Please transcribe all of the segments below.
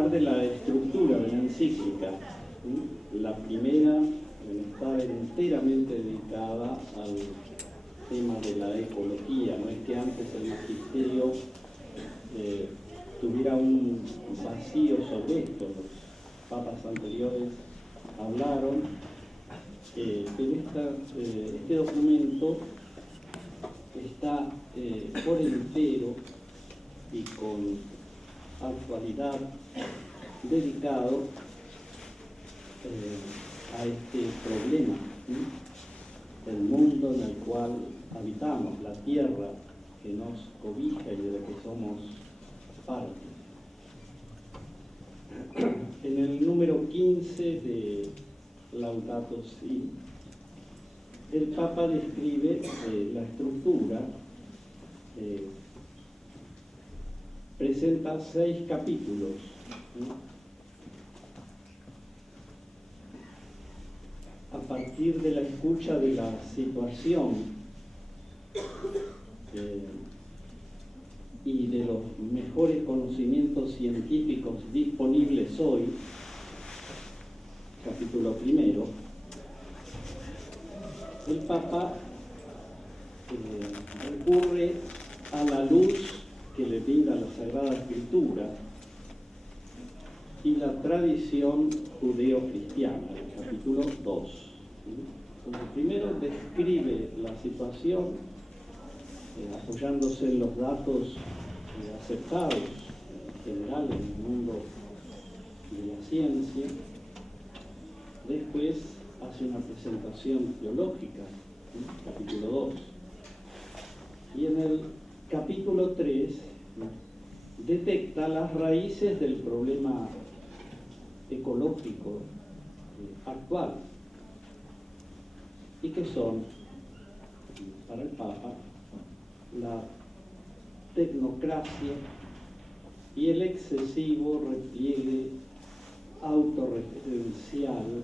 hablar de la estructura de la encíclica. La primera está enteramente dedicada al tema de la ecología. No es que antes el magisterio tuviera un vacío sobre esto. Los papas anteriores hablaron, pero este documento está por entero y con actualidad dedicado a este problema, del mundo en el cual habitamos, la tierra que nos cobija y de la que somos parte. En el número 15 de Laudato Si, el Papa describe la estructura, presenta 6 capítulos. A partir de la escucha de la situación y de los mejores conocimientos científicos disponibles hoy, capítulo primero, el Papa recurre a la luz que le brinda la Sagrada Escritura y la tradición judeo-cristiana, el capítulo 2. Entonces, primero describe la situación, apoyándose en los datos aceptados en general en el mundo de la ciencia. Después hace una presentación teológica, capítulo 2. Y en el capítulo 3 detecta las raíces del problema ecológico actual, y que son, para el Papa, la tecnocracia y el excesivo repliegue autorreferencial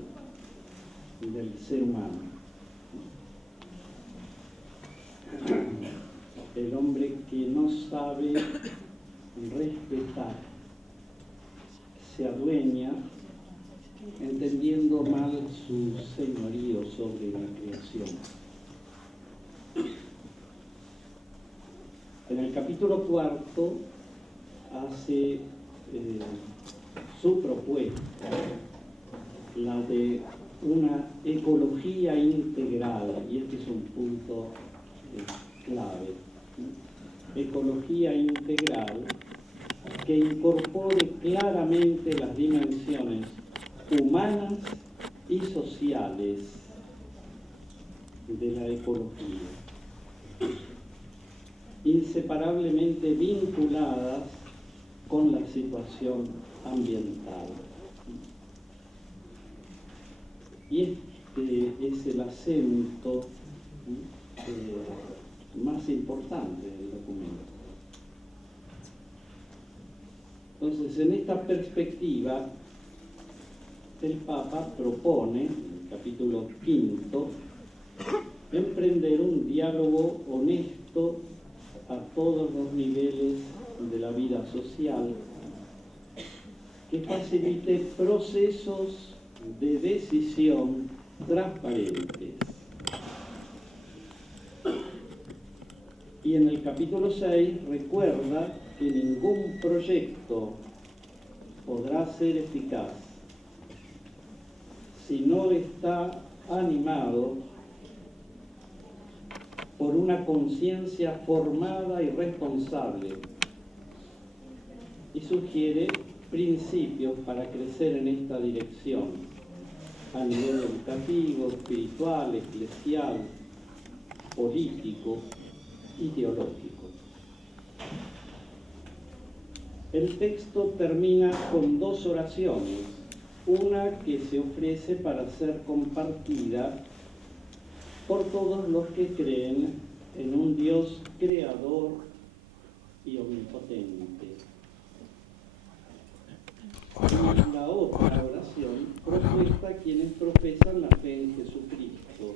del ser humano. El hombre que no sabe respetar se adueña, entendiendo mal su señorío sobre la creación. En el capítulo 4 hace su propuesta, la de una ecología integral, y este es un punto clave. Ecología integral que incorpore claramente las dimensiones humanas y sociales de la ecología, inseparablemente vinculadas con la situación ambiental. Y este es el acento más importante del documento. Entonces, en esta perspectiva, el Papa propone, en el capítulo 5, emprender un diálogo honesto a todos los niveles de la vida social que facilite procesos de decisión transparentes. Y en el capítulo 6 recuerda que ningún proyecto podrá ser eficaz si no está animado por una conciencia formada y responsable, y sugiere principios para crecer en esta dirección a nivel educativo, espiritual, eclesial, político y teológico. El texto termina con 2 oraciones, una que se ofrece para ser compartida por todos los que creen en un Dios creador y omnipotente. Y la otra oración propuesta a quienes profesan la fe en Jesucristo.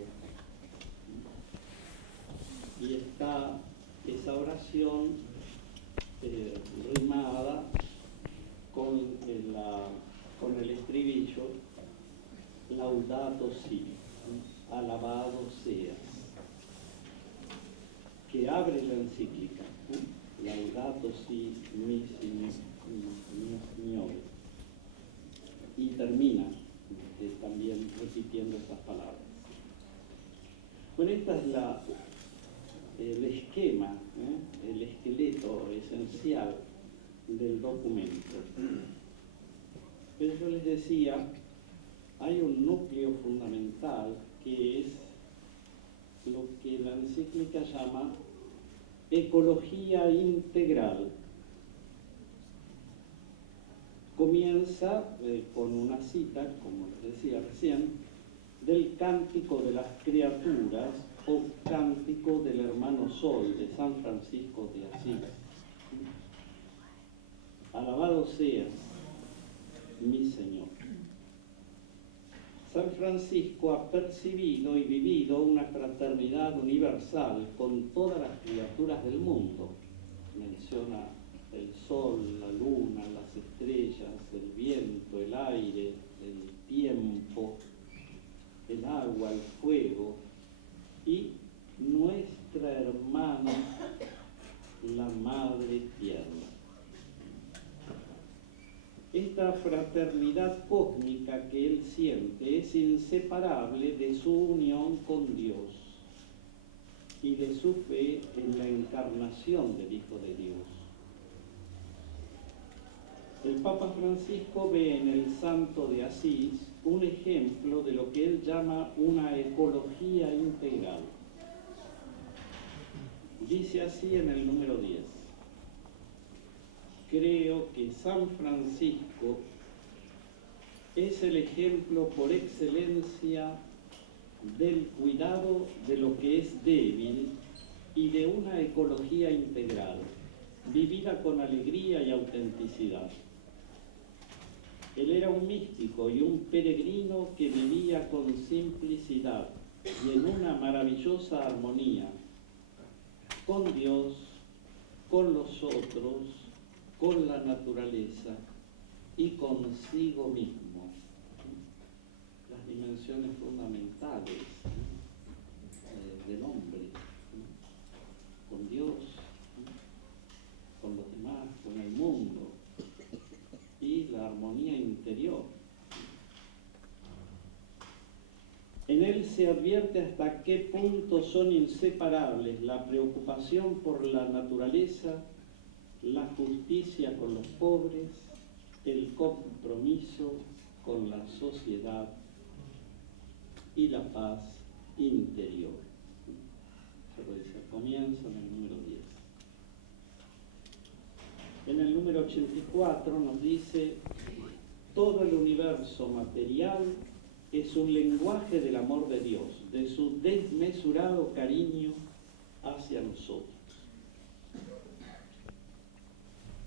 Y está esa oración rimada con Laudato Si, alabado seas, que abre la encíclica, Laudato Si, mi Señor, y termina también repitiendo estas palabras. Bueno, esta es el esquema, el esqueleto esencial del documento. Pero yo les decía, hay un núcleo fundamental que es lo que la encíclica llama ecología integral. Comienza con una cita, como les decía recién, del Cántico de las Criaturas o Cántico del Hermano Sol de San Francisco de Asís. Alabado seas, mi Señor. San Francisco ha percibido y vivido una fraternidad universal con todas las criaturas del mundo. Menciona el sol, la luna, las estrellas, el viento, el aire, el tiempo, el agua, el fuego y nuestra hermana, la Madre Tierra. Esta fraternidad cósmica que él siente es inseparable de su unión con Dios y de su fe en la encarnación del Hijo de Dios. El Papa Francisco ve en el Santo de Asís un ejemplo de lo que él llama una ecología integral. Dice así en el número 10. Creo que San Francisco es el ejemplo por excelencia del cuidado de lo que es débil y de una ecología integral, vivida con alegría y autenticidad. Él era un místico y un peregrino que vivía con simplicidad y en una maravillosa armonía con Dios, con los otros, con la naturaleza y consigo mismo. Las dimensiones fundamentales del hombre, con Dios, con los demás, con el mundo y la armonía interior. En él se advierte hasta qué punto son inseparables la preocupación por la naturaleza, la justicia con los pobres, el compromiso con la sociedad y la paz interior. Comienza en el número 10. En el número 84 nos dice: todo el universo material es un lenguaje del amor de Dios, de su desmesurado cariño hacia nosotros.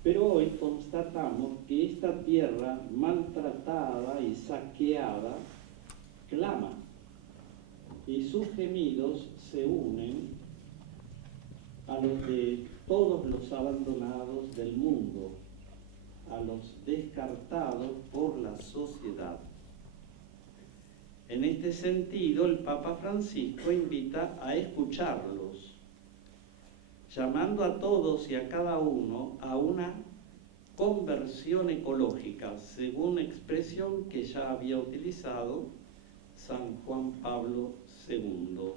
Pero hoy constatamos que esta tierra maltratada y saqueada clama, y sus gemidos se unen a los de todos los abandonados del mundo, a los descartados por la sociedad. En este sentido, el Papa Francisco invita a escucharlos, llamando a todos y a cada uno a una conversión ecológica, según expresión que ya había utilizado San Juan Pablo II.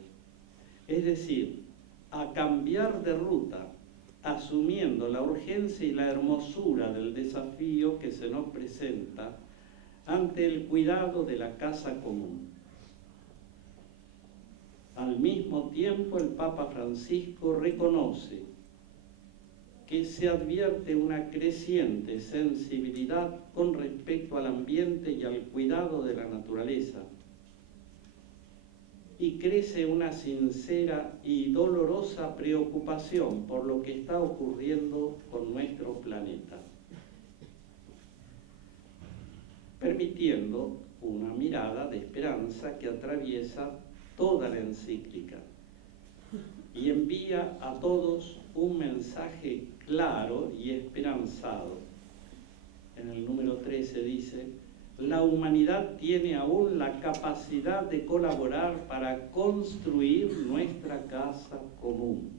Es decir, a cambiar de ruta, asumiendo la urgencia y la hermosura del desafío que se nos presenta ante el cuidado de la casa común. Al mismo tiempo, el Papa Francisco reconoce que se advierte una creciente sensibilidad con respecto al ambiente y al cuidado de la naturaleza, y crece una sincera y dolorosa preocupación por lo que está ocurriendo con nuestro planeta, permitiendo una mirada de esperanza que atraviesa toda la encíclica y envía a todos un mensaje claro y esperanzado. En el número 13 dice: la humanidad tiene aún la capacidad de colaborar para construir nuestra casa común,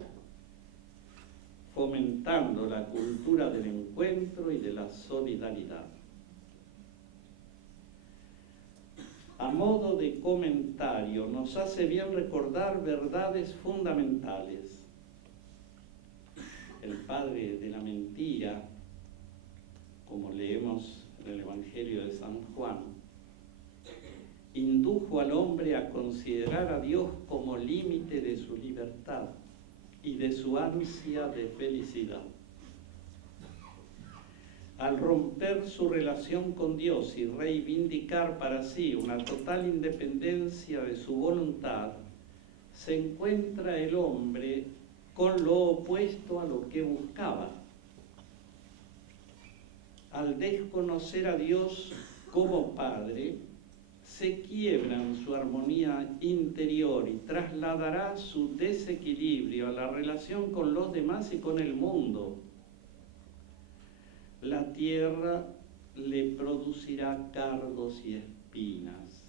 fomentando la cultura del encuentro y de la solidaridad. A modo de comentario, nos hace bien recordar verdades fundamentales. El padre de la mentira, como leemos en el Evangelio de San Juan, indujo al hombre a considerar a Dios como límite de su libertad y de su ansia de felicidad. Al romper su relación con Dios y reivindicar para sí una total independencia de su voluntad, se encuentra el hombre con lo opuesto a lo que buscaba. Al desconocer a Dios como Padre, se quiebra en su armonía interior y trasladará su desequilibrio a la relación con los demás y con el mundo. La tierra le producirá cardos y espinas.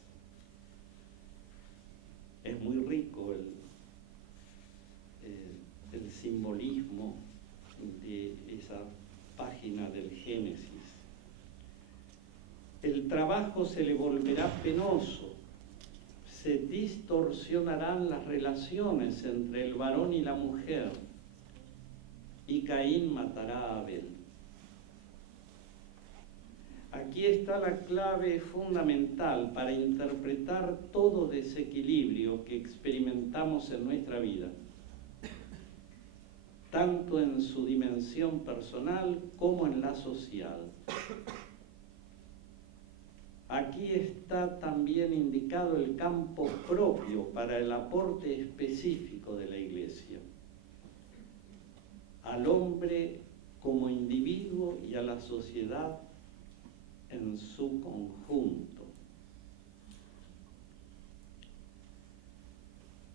Es muy rico el simbolismo de esa página del Génesis. El trabajo se le volverá penoso, se distorsionarán las relaciones entre el varón y la mujer, y Caín matará a Abel. Aquí está la clave fundamental para interpretar todo desequilibrio que experimentamos en nuestra vida, tanto en su dimensión personal como en la social. Aquí está también indicado el campo propio para el aporte específico de la Iglesia, al hombre como individuo y a la sociedad en su conjunto.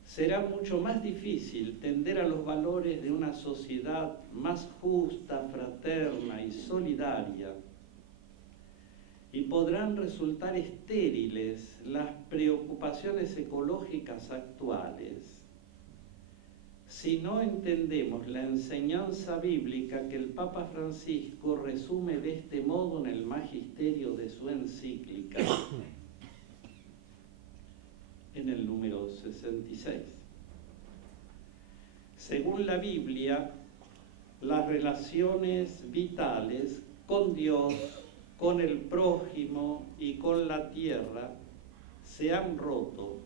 Será mucho más difícil tender a los valores de una sociedad más justa, fraterna y solidaria, y podrán resultar estériles las preocupaciones ecológicas actuales si no entendemos la enseñanza bíblica que el Papa Francisco resume de este modo en el magisterio de su encíclica, en el número 66. Según la Biblia, las relaciones vitales con Dios, con el prójimo y con la tierra se han roto,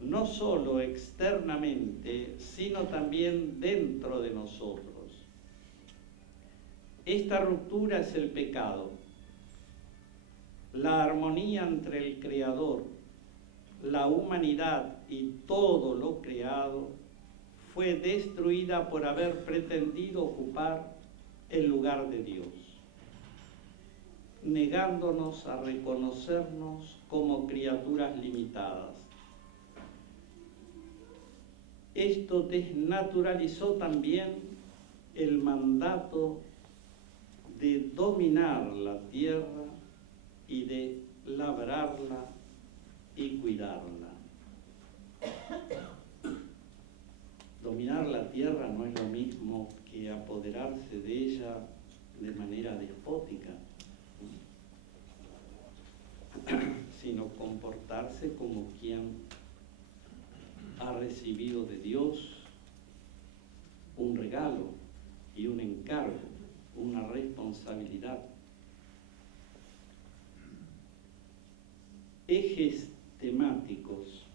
no solo externamente, sino también dentro de nosotros. Esta ruptura es el pecado. La armonía entre el Creador, la humanidad y todo lo creado fue destruida por haber pretendido ocupar el lugar de Dios, negándonos a reconocernos como criaturas limitadas. Esto desnaturalizó también el mandato de dominar la tierra y de labrarla y cuidarla. Dominar la tierra no es lo mismo que apoderarse de ella de manera despótica, sino comportarse como quien ha recibido de Dios un regalo y un encargo, una responsabilidad. Ejes temáticos.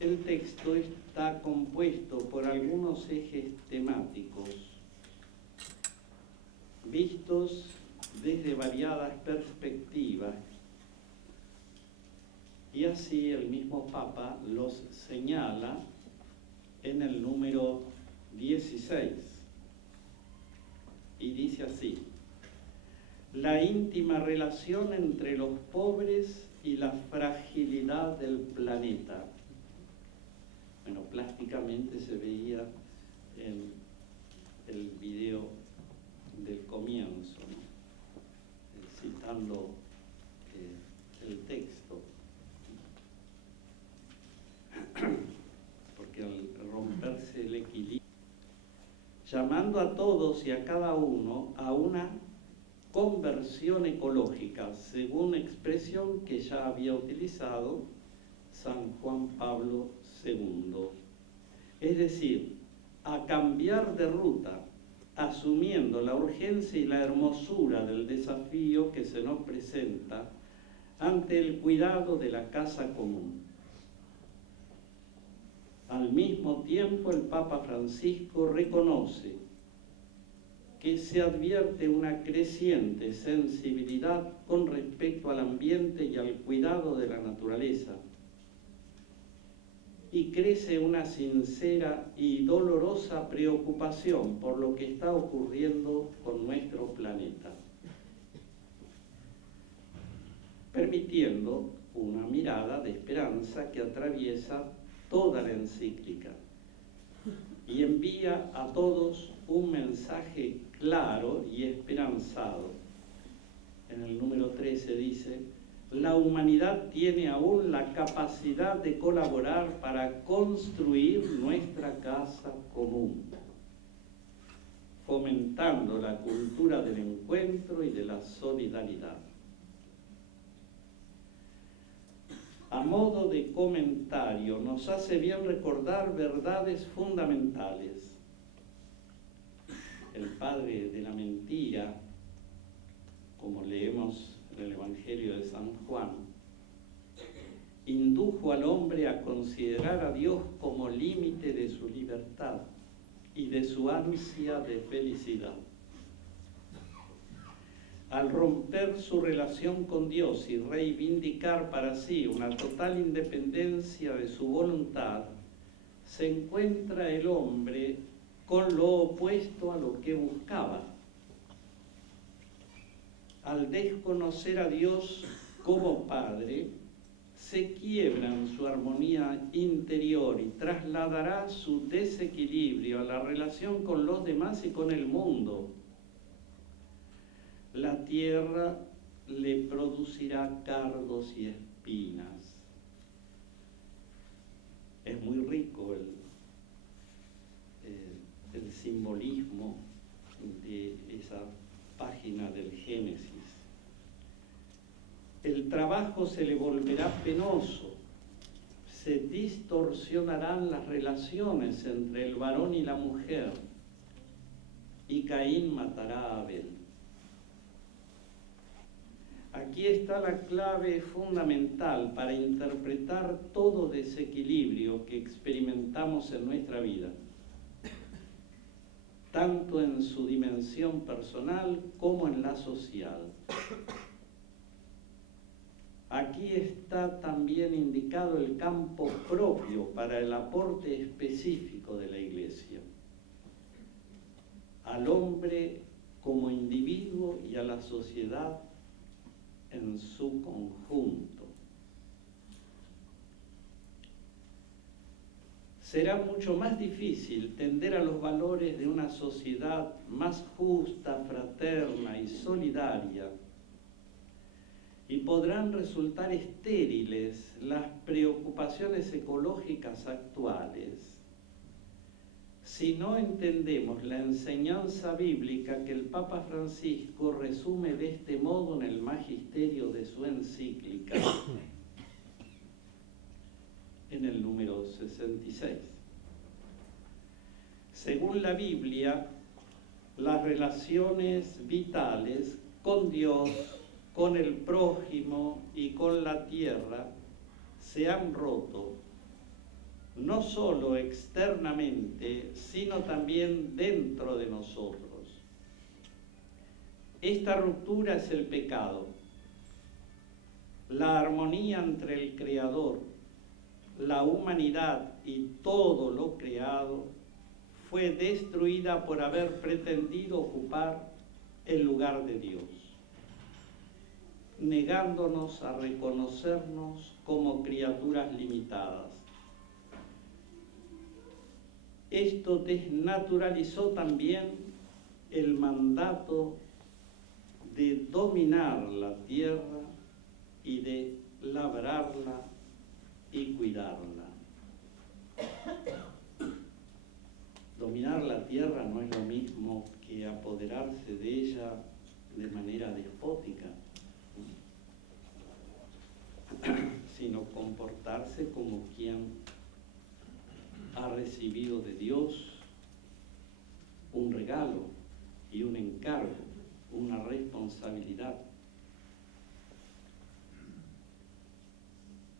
El texto está compuesto por algunos ejes temáticos vistos desde variadas perspectivas, y así el mismo Papa los señala en el número 16, y dice así: la íntima relación entre los pobres y la fragilidad del planeta. Bueno, plásticamente se veía en el video equilibrio, llamando a todos y a cada uno a una conversión ecológica, según expresión que ya había utilizado San Juan Pablo II. Es decir, a cambiar de ruta, asumiendo la urgencia y la hermosura del desafío que se nos presenta ante el cuidado de la casa común. Al mismo tiempo, el Papa Francisco reconoce que se advierte una creciente sensibilidad con respecto al ambiente y al cuidado de la naturaleza, y crece una sincera y dolorosa preocupación por lo que está ocurriendo con nuestro planeta, permitiendo una mirada de esperanza que atraviesa toda la encíclica y envía a todos un mensaje claro y esperanzado. En el número 13 dice: la humanidad tiene aún la capacidad de colaborar para construir nuestra casa común, fomentando la cultura del encuentro y de la solidaridad. A modo de comentario, nos hace bien recordar verdades fundamentales. El padre de la mentira, como leemos en el Evangelio de San Juan, indujo al hombre a considerar a Dios como límite de su libertad y de su ansia de felicidad. Al romper su relación con Dios y reivindicar para sí una total independencia de su voluntad, se encuentra el hombre con lo opuesto a lo que buscaba. Al desconocer a Dios como Padre, se quiebra en su armonía interior y trasladará su desequilibrio a la relación con los demás y con el mundo. La tierra le producirá cardos y espinas. Es muy rico el simbolismo de esa página del Génesis. El trabajo se le volverá penoso, se distorsionarán las relaciones entre el varón y la mujer, y Caín matará a Abel. Aquí está la clave fundamental para interpretar todo desequilibrio que experimentamos en nuestra vida, tanto en su dimensión personal como en la social. Aquí está también indicado el campo propio para el aporte específico de la Iglesia, al hombre como individuo y a la sociedad en su conjunto. Será mucho más difícil tender a los valores de una sociedad más justa, fraterna y solidaria, y podrán resultar estériles las preocupaciones ecológicas actuales si no entendemos la enseñanza bíblica que el Papa Francisco resume de este modo en el magisterio de su encíclica, en el número 66. Según la Biblia, las relaciones vitales con Dios, con el prójimo y con la tierra se han roto, no solo externamente, sino también dentro de nosotros. Esta ruptura es el pecado. La armonía entre el Creador, la humanidad y todo lo creado fue destruida por haber pretendido ocupar el lugar de Dios, negándonos a reconocernos como criaturas limitadas. Esto desnaturalizó también el mandato de dominar la tierra y de labrarla y cuidarla. dominar la tierra no es lo mismo que apoderarse de ella de manera despótica, sino comportarse como quien ha recibido de Dios un regalo y un encargo, una responsabilidad.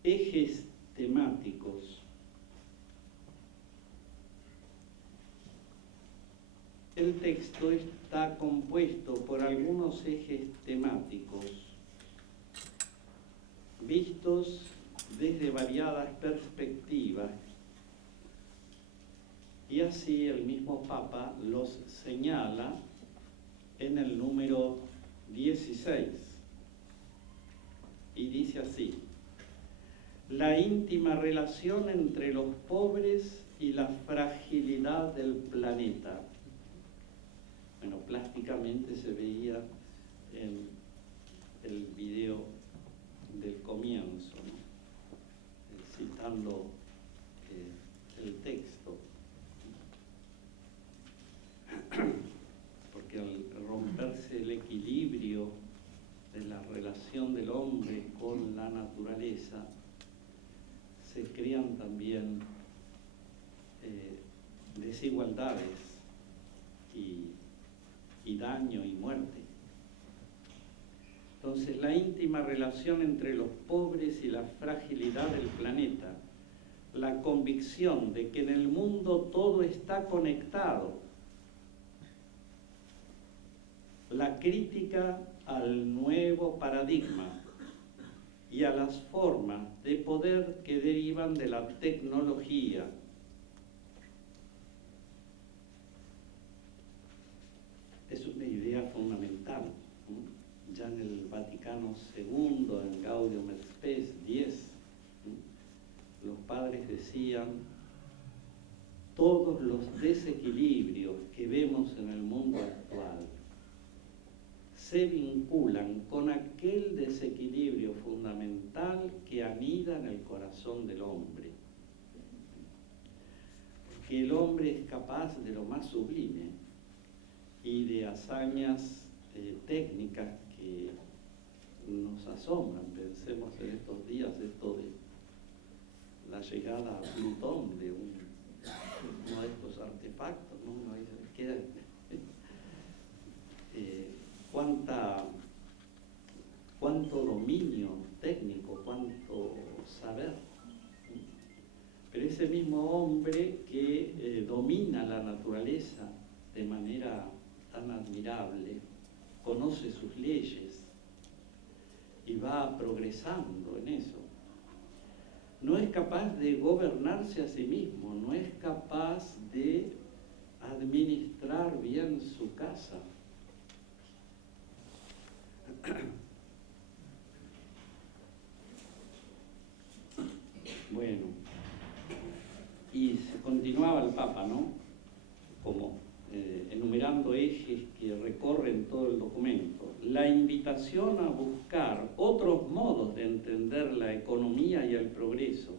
Ejes temáticos. El texto está compuesto por algunos ejes temáticos vistos desde variadas perspectivas, y así el mismo Papa los señala en el número 16, y dice así: la íntima relación entre los pobres y la fragilidad del planeta. Bueno, plásticamente se veía en el video del comienzo, ¿no? Citando el texto. Porque al romperse el equilibrio de la relación del hombre con la naturaleza, se crean también desigualdades y daño y muerte. Entonces, la íntima relación entre los pobres y la fragilidad del planeta, la convicción de que en el mundo todo está conectado, la crítica al nuevo paradigma y a las formas de poder que derivan de la tecnología. Es una idea fundamental, ¿no? Ya en el Vaticano II, en Gaudium et Spes 10, ¿no? Los padres decían: todos los desequilibrios que vemos en el mundo actual se vinculan con aquel desequilibrio fundamental que anida en el corazón del hombre. Porque el hombre es capaz de lo más sublime y de hazañas técnicas que nos asombran. Pensemos en estos días esto de la llegada a Plutón de uno de estos artefactos, ¿no? Uno dice, queda cuánto dominio técnico, cuánto saber. Pero ese mismo hombre que domina la naturaleza de manera tan admirable, conoce sus leyes y va progresando en eso, no es capaz de gobernarse a sí mismo, no es capaz de administrar bien su casa. Bueno, y continuaba el Papa, ¿no? Como enumerando ejes que recorren todo el documento. La invitación a buscar otros modos de entender la economía y el progreso,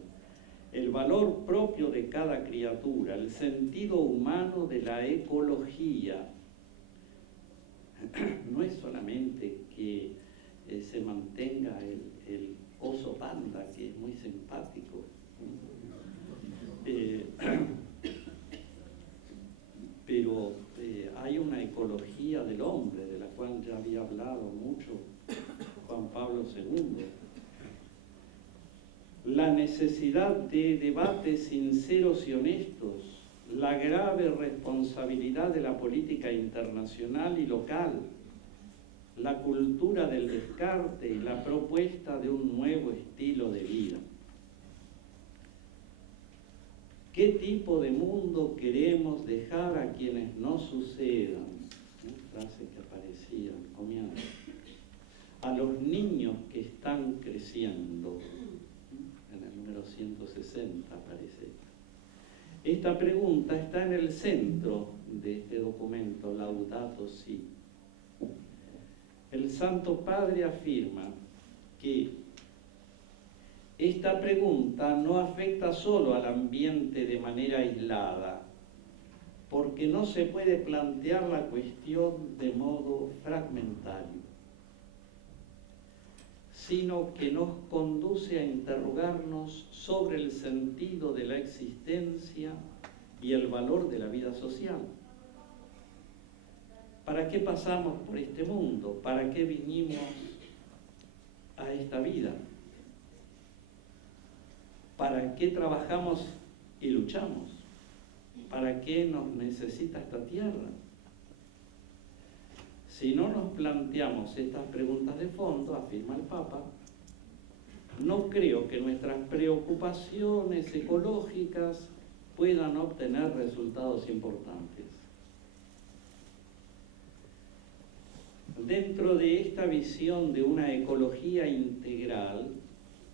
el valor propio de cada criatura, el sentido humano de la ecología. No es solamente que se mantenga el oso panda, que es muy simpático, pero hay una ecología del hombre, de la cual ya había hablado mucho Juan Pablo II. La necesidad de debates sinceros y honestos, la grave responsabilidad de la política internacional y local, la cultura del descarte y la propuesta de un nuevo estilo de vida. ¿Qué tipo de mundo queremos dejar a quienes no sucedan? Una frase que aparecía al comienzo. A los niños que están creciendo. En el número 160 aparece. Esta pregunta está en el centro de este documento, Laudato Si. El Santo Padre afirma que esta pregunta no afecta solo al ambiente de manera aislada, porque no se puede plantear la cuestión de modo fragmentario, sino que nos conduce a interrogarnos sobre el sentido de la existencia y el valor de la vida social. ¿Para qué pasamos por este mundo? ¿Para qué vinimos a esta vida? ¿Para qué trabajamos y luchamos? ¿Para qué nos necesita esta tierra? Si no nos planteamos estas preguntas de fondo, afirma el Papa, no creo que nuestras preocupaciones ecológicas puedan obtener resultados importantes. Dentro de esta visión de una ecología integral,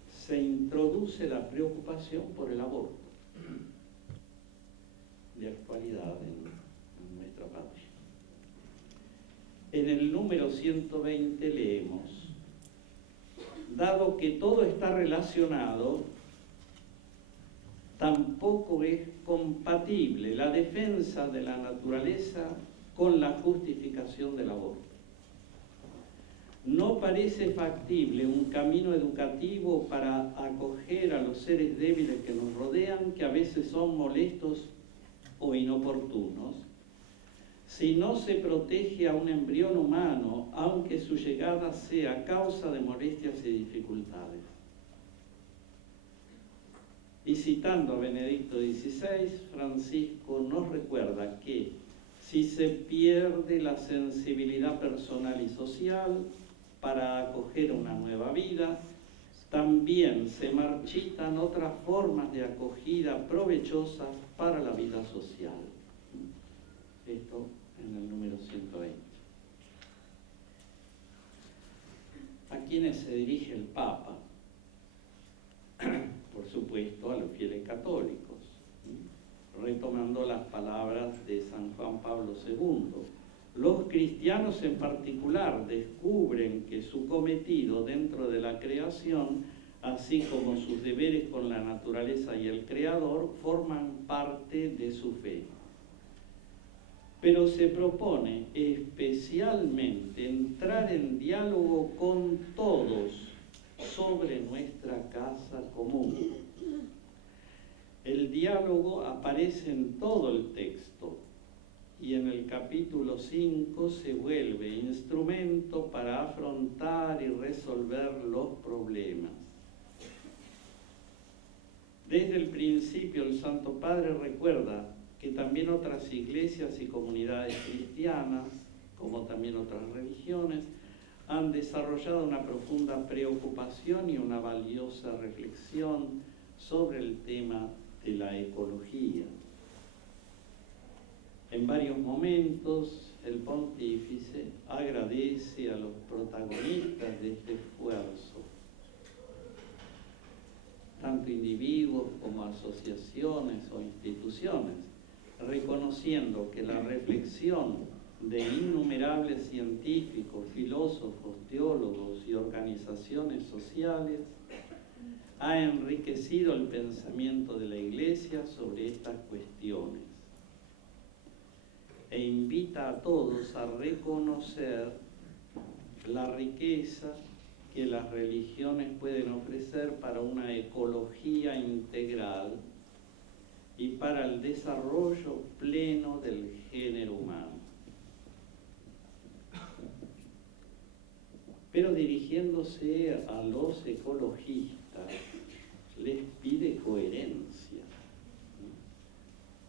se introduce la preocupación por el aborto, de actualidad en nuestra patria. En el número 120 leemos: dado que todo está relacionado, tampoco es compatible la defensa de la naturaleza con la justificación del aborto. No parece factible un camino educativo para acoger a los seres débiles que nos rodean, que a veces son molestos o inoportunos, si no se protege a un embrión humano, aunque su llegada sea causa de molestias y dificultades. Y citando a Benedicto XVI, Francisco nos recuerda que si se pierde la sensibilidad personal y social para acoger una nueva vida, también se marchitan otras formas de acogida provechosas para la vida social. Esto en el número 120. ¿A quiénes se dirige el Papa? Por supuesto, a los fieles católicos, retomando las palabras de San Juan Pablo II. Los cristianos en particular descubren que su cometido dentro de la creación, así como sus deberes con la naturaleza y el Creador, forman parte de su fe. Pero se propone especialmente entrar en diálogo con todos sobre nuestra casa común. El diálogo aparece en todo el texto y en el capítulo 5 se vuelve instrumento para afrontar y resolver los problemas. Desde el principio el Santo Padre recuerda que también otras iglesias y comunidades cristianas, como también otras religiones, han desarrollado una profunda preocupación y una valiosa reflexión sobre el tema de la ecología. En varios momentos el pontífice agradece a los protagonistas de este esfuerzo, tanto individuos como asociaciones o instituciones, reconociendo que la reflexión de innumerables científicos, filósofos, teólogos y organizaciones sociales ha enriquecido el pensamiento de la Iglesia sobre estas cuestiones e invita a todos a reconocer la riqueza que las religiones pueden ofrecer para una ecología integral y para el desarrollo pleno del género humano. Pero dirigiéndose a los ecologistas, les pide coherencia,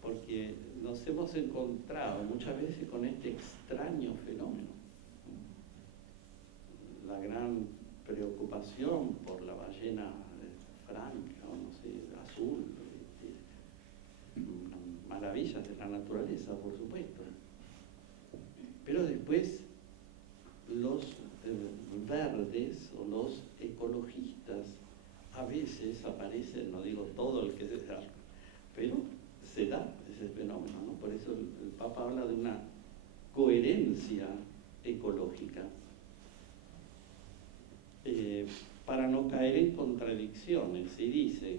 porque nos hemos encontrado muchas veces con este extraño fenómeno. La gran preocupación por la ballena franca, o no sé, azul, maravillas de la naturaleza, por supuesto. Pero después los verdes o los ecologistas a veces aparecen, no digo todo el que se da, pero se da ese fenómeno, ¿no? Por eso el Papa habla de una coherencia ecológica, para no caer en contradicciones, y dice: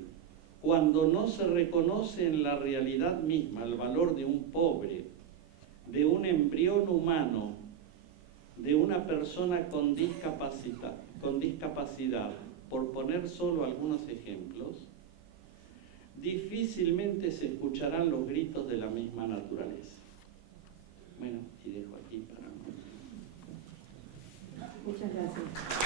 cuando no se reconoce en la realidad misma el valor de un pobre, de un embrión humano, de una persona con discapacidad, por poner solo algunos ejemplos, difícilmente se escucharán los gritos de la misma naturaleza. Bueno, y dejo aquí para... Muchas gracias.